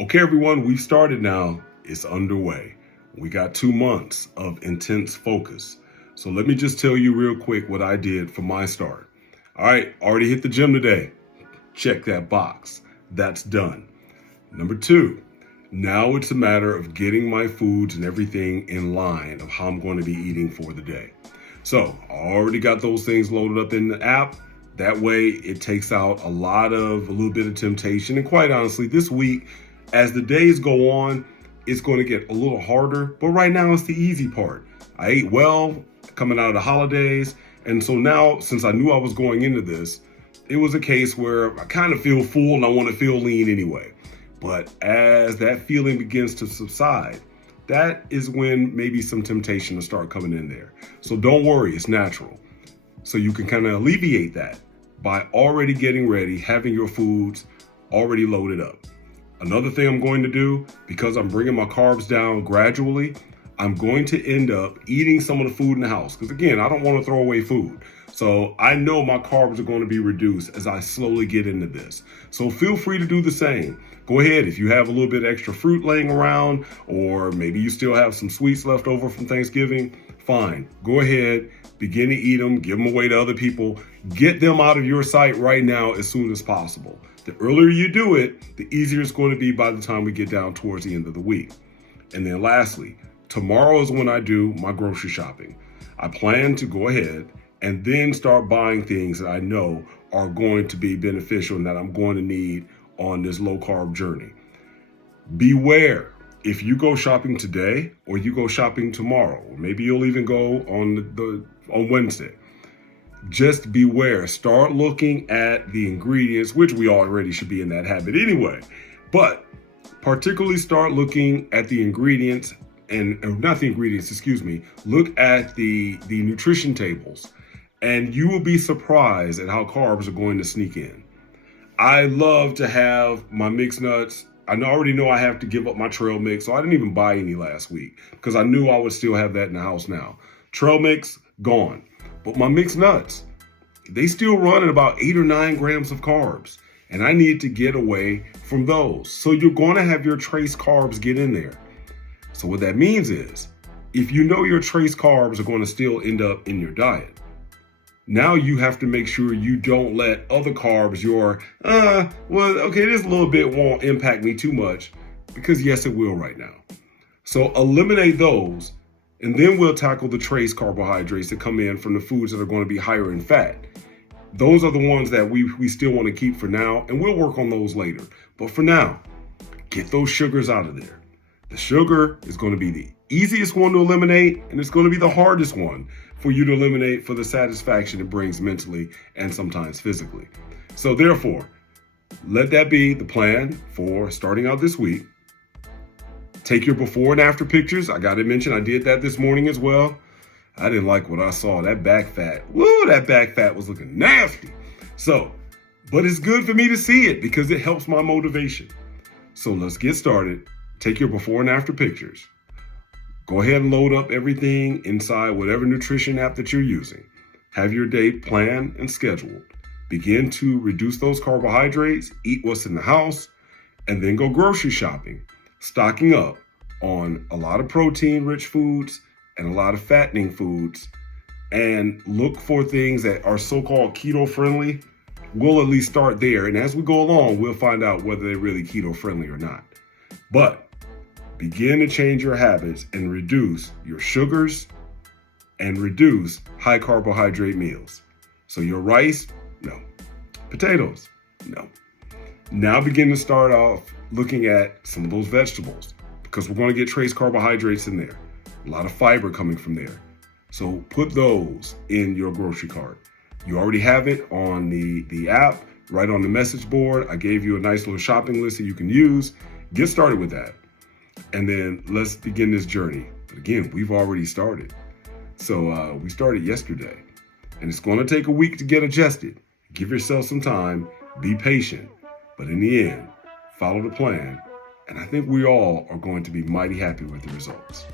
Okay, everyone, we've started now. It's underway. We got 2 months of intense focus. So let me just tell you real quick what I did for my start. All right, already hit the gym today. Check that box. That's done. Number 2, now it's a matter of getting my foods and everything in line of how I'm going to be eating for the day. So I already got those things loaded up in the app. That way it takes out a little bit of temptation. And quite honestly, this week, as the days go on, it's going to get a little harder, but right now it's the easy part. I ate well coming out of the holidays, and so now, since I knew I was going into this, it was a case where I kind of feel full and I want to feel lean anyway. But as that feeling begins to subside, that is when maybe some temptation will start coming in there. So don't worry, it's natural. So you can kind of alleviate that by already getting ready, having your foods already loaded up. Another thing I'm going to do, because I'm bringing my carbs down gradually, I'm going to end up eating some of the food in the house. Because again, I don't want to throw away food. So I know my carbs are going to be reduced as I slowly get into this. So feel free to do the same. Go ahead, if you have a little bit of extra fruit laying around, or maybe you still have some sweets left over from Thanksgiving, fine. Go ahead, begin to eat them, give them away to other people. Get them out of your sight right now as soon as possible. The earlier you do it, the easier it's going to be by the time we get down towards the end of the week. And then lastly, tomorrow is when I do my grocery shopping. I plan to go ahead and then start buying things that I know are going to be beneficial and that I'm going to need on this low carb journey. Beware, if you go shopping today or you go shopping tomorrow, or maybe you'll even go on Wednesday. Just beware. Start looking at the ingredients, which we already should be in that habit anyway. But particularly start looking at the ingredients look at the nutrition tables, and you will be surprised at how carbs are going to sneak in. I love to have my mixed nuts. I already know I have to give up my trail mix, so I didn't even buy any last week because I knew I would still have that in the house now. Trail mix, gone. But my mixed nuts, they still run at about 8 or 9 grams of carbs, and I need to get away from those. So you're going to have your trace carbs get in there. So what that means is, if you know your trace carbs are going to still end up in your diet, now you have to make sure you don't let other carbs, this little bit won't impact me too much, because yes, it will right now. So eliminate those. And then we'll tackle the trace carbohydrates that come in from the foods that are going to be higher in fat. Those are the ones that we still want to keep for now, and we'll work on those later. But for now, get those sugars out of there. The sugar is going to be the easiest one to eliminate, and it's going to be the hardest one for you to eliminate for the satisfaction it brings mentally and sometimes physically. So therefore, let that be the plan for starting out this week. Take your before and after pictures. I got to mention, I did that this morning as well. I didn't like what I saw. That back fat. That back fat was looking nasty. But it's good for me to see it because it helps my motivation. So let's get started. Take your before and after pictures. Go ahead and load up everything inside whatever nutrition app that you're using. Have your day planned and scheduled. Begin to reduce those carbohydrates, eat what's in the house, and then go grocery shopping. Stocking up on a lot of protein-rich foods and a lot of fattening foods, and look for things that are so-called keto-friendly. We'll at least start there, and as we go along, we'll find out whether they're really keto-friendly or not. But begin to change your habits and reduce your sugars and reduce high carbohydrate meals. So your rice, no. Potatoes, no. Now begin to start off looking at some of those vegetables, because we're going to get trace carbohydrates in there. A lot of fiber coming from there. So put those in your grocery cart. You already have it on the app, right on the message board. I gave you a nice little shopping list that you can use. Get started with that. And then let's begin this journey. But again, we've already started. So we started yesterday, and it's going to take a week to get adjusted. Give yourself some time, be patient. But in the end, follow the plan, and I think we all are going to be mighty happy with the results.